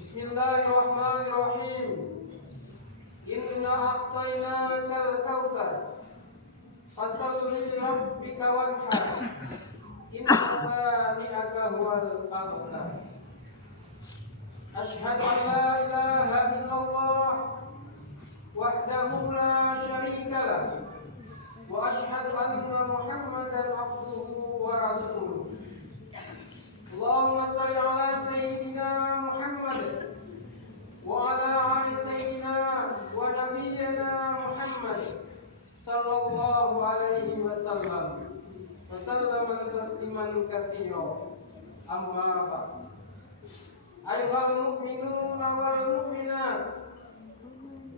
Bismillahirrahmanirrahim. Inna a'tainakal kautsar. Fasholli li rabbika wanhar. Inna shani'aka huwal abtar. Asyhadu an la ilaha illallah wahdahu la syarika lah. Wa asyhadu anna Muhammadan abduhu wa rasuluh. Allahumma shalli ala sayyidina Muhammad wa ala ali sayyidina wa nabiyyina Muhammad sallallahu alaihi wasallam wa sallama tasliman katsiran. Amma ba'd. Ayyuhal mu'minuna wal mu'minat,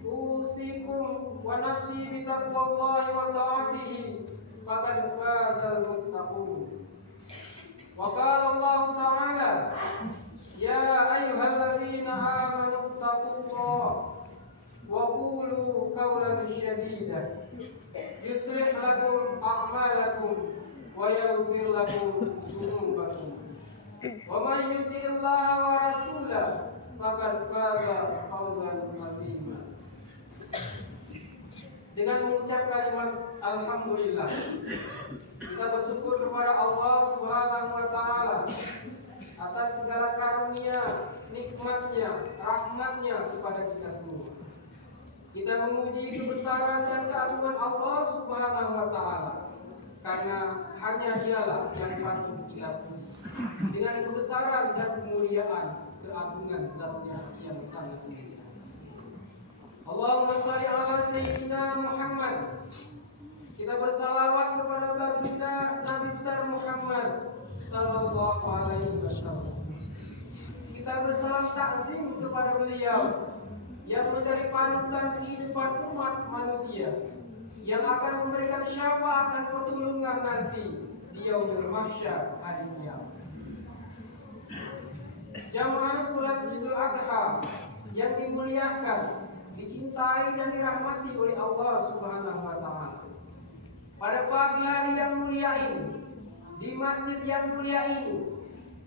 usikum wa nafsi bi taqwallahi wa ta'atihi faqad fazal muttaqun. Wa qala Allah ta'ala, ya ayyuhalladzina amanu taqullaha wa qulu qawlan sadida yuslih lakum a'malakum wa yaghfir lakum dzunubakum. Wa man yuti'illaha wa rasulahu faqad faza fawzan 'azima. Dengan mengucap kalimat alhamdulillah, kita bersyukur kepada Allah Subhanahu wa taala atas segala karunia, nikmatnya, rahmatnya kepada kita semua. Kita memuji kebesaran dan keagungan Allah Subhanahu wa taala karena hanya Dialah yang patut kita puji. Dengan kebesaran dan kemuliaan, keagungan zatnya yang sangat mulia. Allahumma shalli ala sayyidina Muhammad. Kita bersalawat kepada baginda Nabi besar Muhammad sallallahu alaihi wasallam. Kita bersalam takzim kepada beliau yang menjadi panutan kehidupan umat manusia, yang akan memberikan syafaat dan pertolongan nanti di yaumul mahsyar hari kiamat. Jamaah salat Idul Adha yang dimuliakan, dicintai dan dirahmati oleh Allah Subhanahu wa taala. Pada pagi hari yang mulia ini, di masjid yang mulia ini,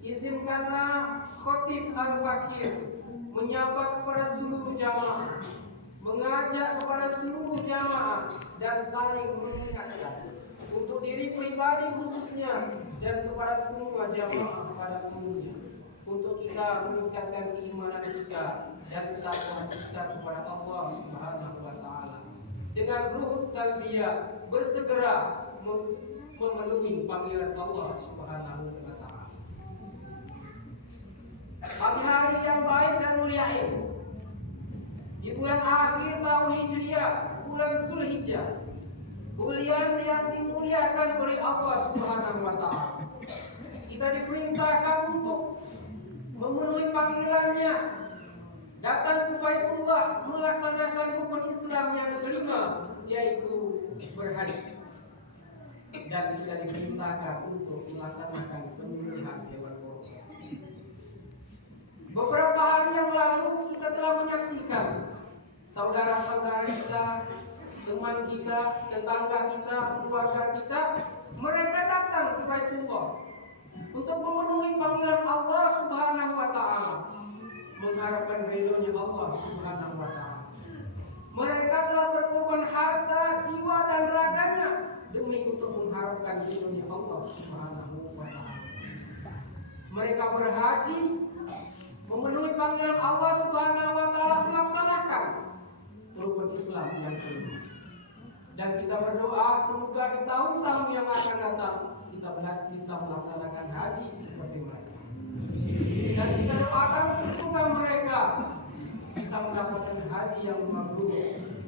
izinkanlah Khatib Al-Fakir menyapa kepada seluruh jamaah, mengajak kepada seluruh jamaah dan saling mengingatkan untuk diri pribadi khususnya dan kepada semua jamaah pada umumnya, untuk kita meningkatkan keimanan kita dan takwa kita kepada Allah Subhanahu wa taala. Dengan ruhut talbiyah bersegera memenuhi panggilan Allah Subhanahu wa taala. Pagi hari yang baik dan mulia ini, di bulan akhir tahun Hijriah, bulan Zulhijjah, bulan yang dimuliakan oleh Allah Subhanahu wa taala, kita diperintahkan untuk memenuhi panggilannya, datang ke Baitullah, melaksanakan rukun Islam yang kelima, yaitu berhaji, dan kita diperintahkan untuk melaksanakan penyembelihan hewan kurban. Beberapa hari yang lalu kita telah menyaksikan saudara-saudara kita, teman kita, tetangga kita, keluarga kita, mereka datang ke Baitullah untuk memenuhi panggilan Allah Subhanahu wa taala, mengharapkan ridhonya Allah Subhanahu wa taala. Mereka telah berkorban harta, jiwa dan raganya demi untuk mengharapkan ridhonya Allah Subhanahu wa taala. Mereka berhaji memenuhi panggilan Allah Subhanahu wa taala, melaksanakan rukun Islam yang kelima. Dan kita berdoa semoga di tahun-tahun yang akan datang kita bisa melaksanakan haji seperti mereka. yang mabrur,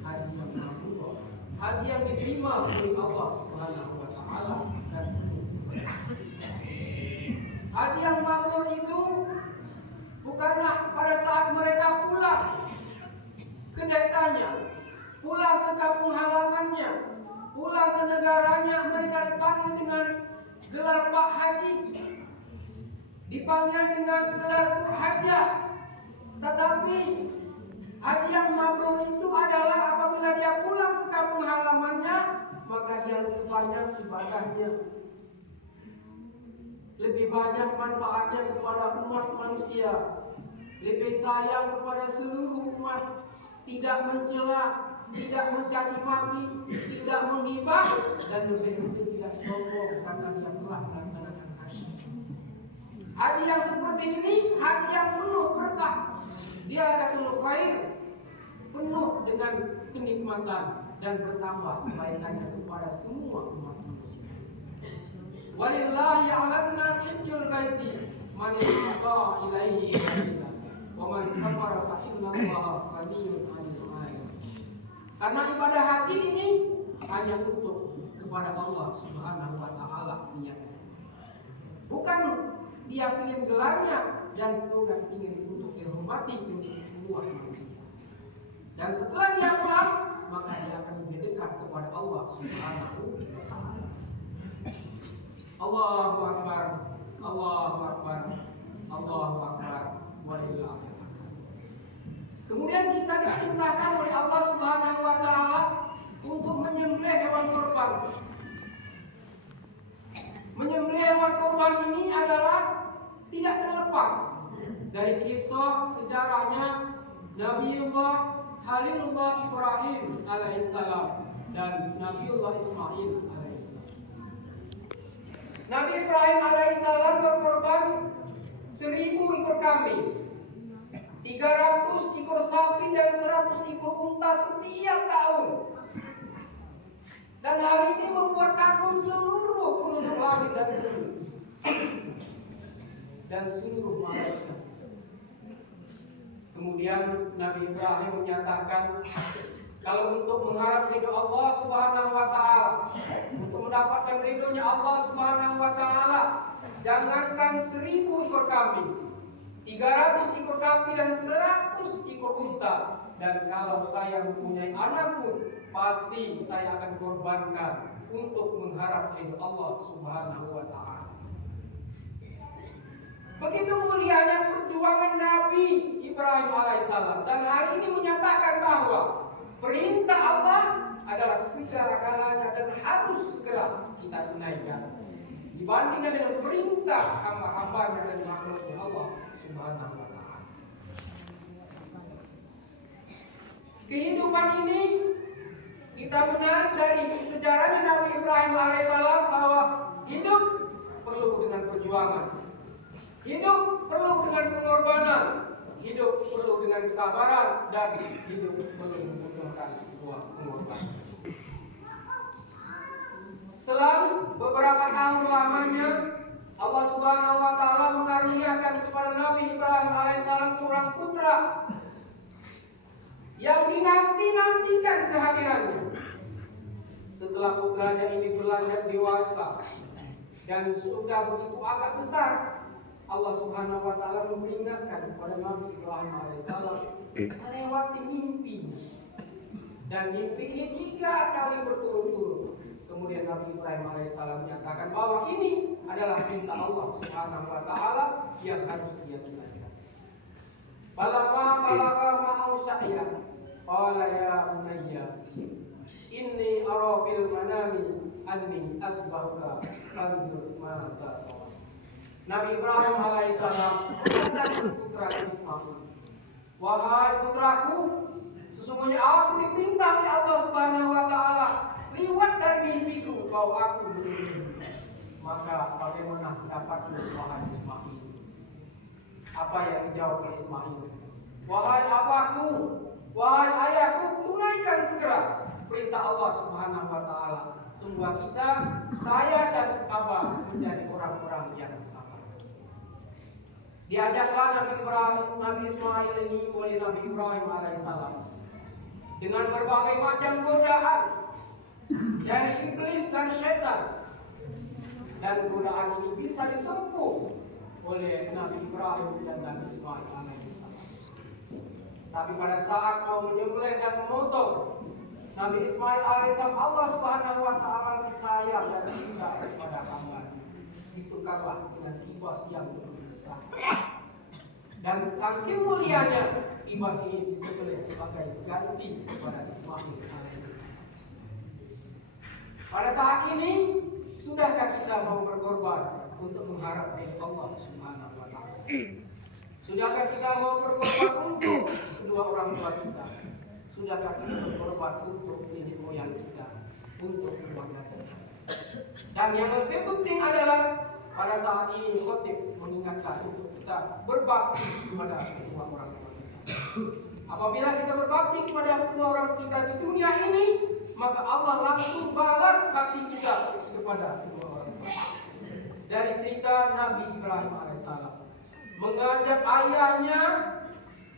haji yang mabrur, haji yang diterima oleh Allah Subhanahu wa taala. Dan haji yang mabrur itu bukanlah pada saat mereka pulang ke desanya, pulang ke kampung halamannya, pulang ke negaranya, mereka dipanggil dengan gelar Pak Haji, dipanggil dengan gelar Bu Haja. Tetapi haji yang mabrur itu adalah apabila dia pulang ke kampung halamannya, maka dia lebih banyak ibadahnya, lebih banyak manfaatnya kepada umat manusia, lebih sayang kepada seluruh umat, tidak mencela, tidak mencaci maki, tidak menghibah, dan lebih-lebih tidak sombong karena dia telah melaksanakan haji. Haji yang seperti ini haji yang penuh berkah, ziyadatul khair, penuh dengan kenikmatan dan bertambah kebaikannya kepada semua umat manusia. Walillahi 'alan nasi hajjul baiti man istata'a ilaihi sabila wa man kafara fa inna Allaha ghaniyyun 'anil 'alamin. Karena ibadah haji ini hanya untuk kepada Allah Subhanahu wa taala niatnya. Bukan dia ingin gelarnya dan bukan ingin untuk dihormati untuk semua manusia. Dan setelah dia pulang, maka dia akan lebih dekat kepada Allah Subhanahu wa taala. Allahu akbar, Allahu akbar, Allahu akbar, walillahil hamd. Kemudian kita diperintahkan oleh Allah Subhanahu wa taala untuk menyembelih hewan kurban. Menyembelih hewan kurban ini adalah tidak terlepas dari kisah sejarahnya Nabiullah Khalilullah Ibrahim alaihissalam dan Nabiullah Ismail alaihissalam. Nabi Ibrahim alaihissalam berkorban 1000 ekor kambing, 300 ekor sapi dan 100 ekor unta setiap tahun. Dan hal ini membuat kagum seluruh penduduk langit dan bumi dan seluruh malaikat. Kemudian Nabi Ibrahim menyatakan, kalau untuk mengharap ridho Allah Subhanahu wa taala, untuk mendapatkan ridhonya Allah Subhanahu wa taala, jangankan 1000 ekor kambing, 300 ekor sapi dan 100 ekor unta. Dan kalau saya mempunyai anak pun, pasti saya akan korbankan untuk mengharap ridho Allah Subhanahu wa taala. Begitu mulianya perjuangan Nabi Ibrahim alaihissalam, dan hal ini menyatakan bahwa perintah Allah adalah segala-galanya dan harus segera kita tunaikan dibandingkan dengan perintah hamba-hambanya dan makhluknya Allah Subhanahu wa taala. Kehidupan ini kita menarik dari sejarahnya Nabi Ibrahim alaihissalam bahwa hidup perlu dengan perjuangan, hidup perlu dengan pengorbanan, hidup perlu dengan kesabaran, dan hidup perlu membutuhkan sebuah pengorbanan. Selang beberapa tahun lamanya, Allah Subhanahu wa taala mengaruniakan kepada Nabi Ibrahim alaihissalam seorang putra yang dinanti-nantikan kehadirannya. Setelah putranya ini beranjak dewasa dan sudah begitu agak besar, Allah Subhanahu wa taala memperingatkan kepada Nabi Ibrahim alaihissalam melewati mimpi. Dan mimpi ini 3 kali berturut-turut. Kemudian Nabi Ibrahim alaihissalam menyatakan bahwa ini adalah perintah Allah Subhanahu wa taala yang harus dia tunaikan. Falamma balagha ma'ahu sa'ya qala ya bunayya inni ara fil manami anni azbahuka fanzur ma tara. Nabi Ibrahim alaihissalam berkata putra Ismail, wahai putraku, sesungguhnya aku diperintah oleh Allah Subhanahu wa taala, liwat dari mimpiku kau aku bermimpi. Maka bagaimana pendapatmu wahai Ismail? Apa yang dijawab oleh Ismail? Wahai abahku, wahai ayahku, tunaikan segera perintah Allah Subhanahu wa taala. Semua kita, saya dan abah menjadi orang-orang yang sabar. Diajaklah Nabi Ismail ini oleh Nabi Ibrahim alaihissalam dengan berbagai macam godaan dari iblis dan setan. Dan godaan ini bisa ditempuh oleh Nabi Ibrahim dan Nabi Ismail alaihissalam. Tapi pada saat mau menyembelih dan memotong Nabi Ismail alaihissalam, Allah Subhanahu wa taala sayang dan cinta kepada hamba. Ditukarlah dengan kibas yang lebih besar. Dan saking mulianya kibas ini disembelih sebagai ganti kepada Ismail alaihissalam. Pada saat ini, sudahkah kita mau berkorban untuk mengharap dari Allah Subhanahu wa taala? Sudahkah kita mau berkorban untuk kedua orang tua kita? Sudahkah kita berkorban untuk nenek moyang kita, untuk keluarga kita? Dan yang lebih penting adalah pada saat ini khotib mengingatkan untuk kita berbakti kepada kedua orang tua kita. Apabila kita berbakti kepada kedua orang kita di dunia ini, maka Allah langsung balas bakti kita kepada kedua orang tua. Dari cerita Nabi Ibrahim alaihissalam, mengajak ayahnya,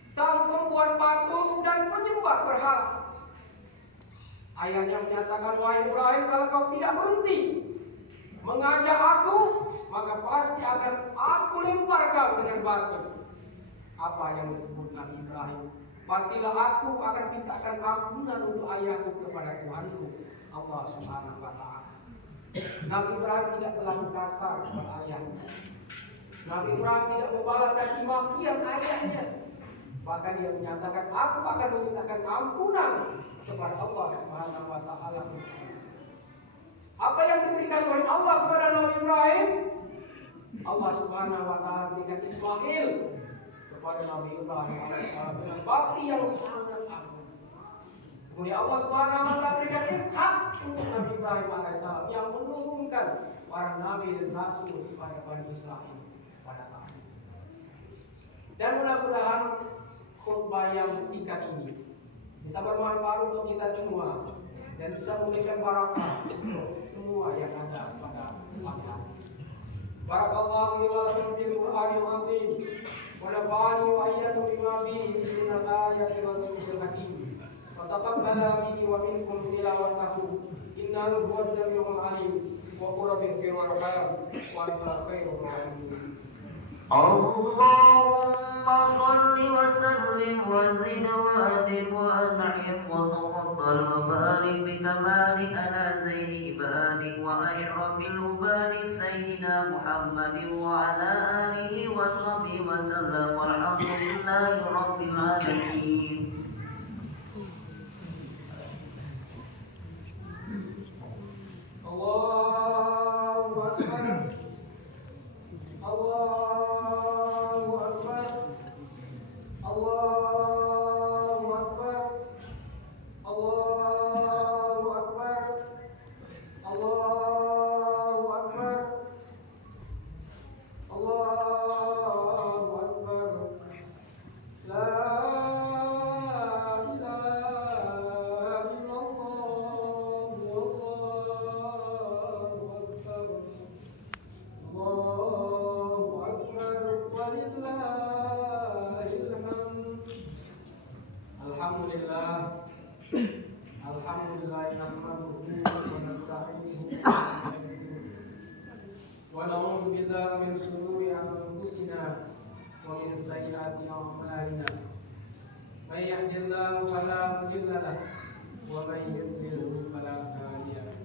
sang pembuat patung dan penyembah berhala. Ayahnya menyatakan, wahai Ibrahim, kalau kau tidak berhenti mengajak aku, maka pasti akan aku lempar kau dengan batu. Apa yang disebut Nabi Ibrahim? Pastilah aku akan mintakan ampunan untuk ayahku kepada Tuhanku, Allah Subhanahu wa taala. Nabi Ibrahim tidak berlaku kasar kepada ayahnya. Nabi Ibrahim tidak membalas caci makian ayahnya. Bahkan dia menyatakan, aku akan memintakan ampunan kepada Allah Subhanahu wa taala. Apa yang diberikan oleh Allah kepada Nabi Ibrahim? Allah Subhanahu wa taala berikan Ismail kepada Nabi Ibrahim alaihissalam dengan bakti yang sangat agung. Kemudian Allah Subhanahu wa taala berikan Ishak untuk Nabi Ibrahim alaihissalam yang menurunkan para nabi dan rasul kepada Bani Israil pada saat itu. Dan mudah-mudahan khutbah yang singkat ini bisa bermanfaat untuk kita semua dan bisa memberikan barakah untuk semua yang ada pada waktu. Barakallahu li wa lakum fil Qur'anil azim. ونفعني وإياكم بما فيه من الآيات والذكر الحكيم وتقبل مني ومنكم تلاوته إنه هو السميع العليم وقل رب اغفر وارحم وأنت خير الراحمين. اللهم صل وسلم وزد وأدم وأنعم وتفضل وبارك بكمال على زين عبادك وأشرف العباد سيدنا محمد وعلى آله وصحبه وسلم والحمد لله رب العالمين. الله أكبر الله أكبر الله أكبر الله أكبر الله أكبر الله أكبر لا إله إلا الله والله أكبر الله أكبر ولله الحمد. الحمد لله نحمده ونستعينه ونعوذ بالله من شرور أنفسنا ومن سيئات أعمالنا. من يهد الله فلا مضل له ومن يضلل فلا هادي له.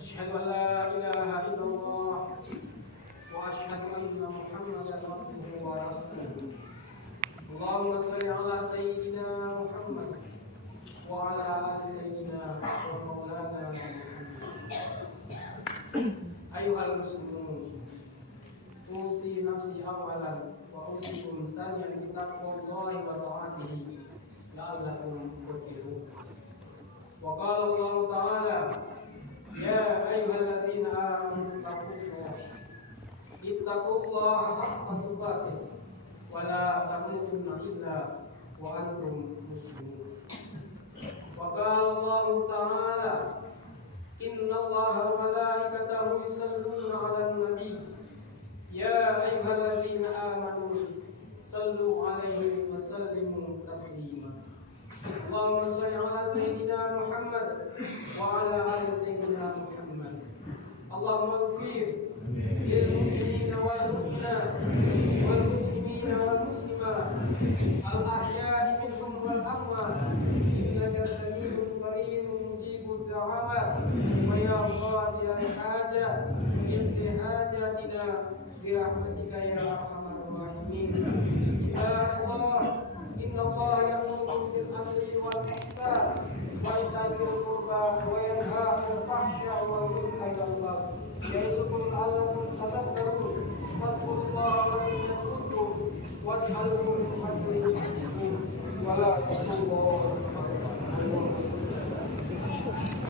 أشهد أن لا إله إلا الله وأشهد أن محمدا عبده ورسوله. اللهم صل على سيدنا محمد وعلى آل سيدنا ومولانا محمد. أيها المسلمون، أوصي نفسي أولا وأوصيكم ثانيا بتقوى الله وطاعته لعلكم تفلحون. وقال الله تعالى: يا أيها الذين آمنوا اتقوا الله حق تقاته ولا تموتن إلا وأنتم مسلمون. وقال الله تعالى: إن الله وملائكته يصلون على النبي يا أيها الذين آمنوا صلوا عليه وسلموا تسليما. اللهم صل على سيدنا محمد وعلى آل سيدنا محمد. اللهم اغفر للمؤمنين والمؤمنات والمسلمين والمسلمات الأحياء منهم والأموات إنك سميع قريب مجيب الدعوات ويا قاضي الحاجة اقض حاجاتنا برحمتك يا أرحم الراحمين. عباد الله إن الله يأمر بالعدل والإحسان وإيتاء ذي القربى وينهى عن الفحشاء والمنكر والبغي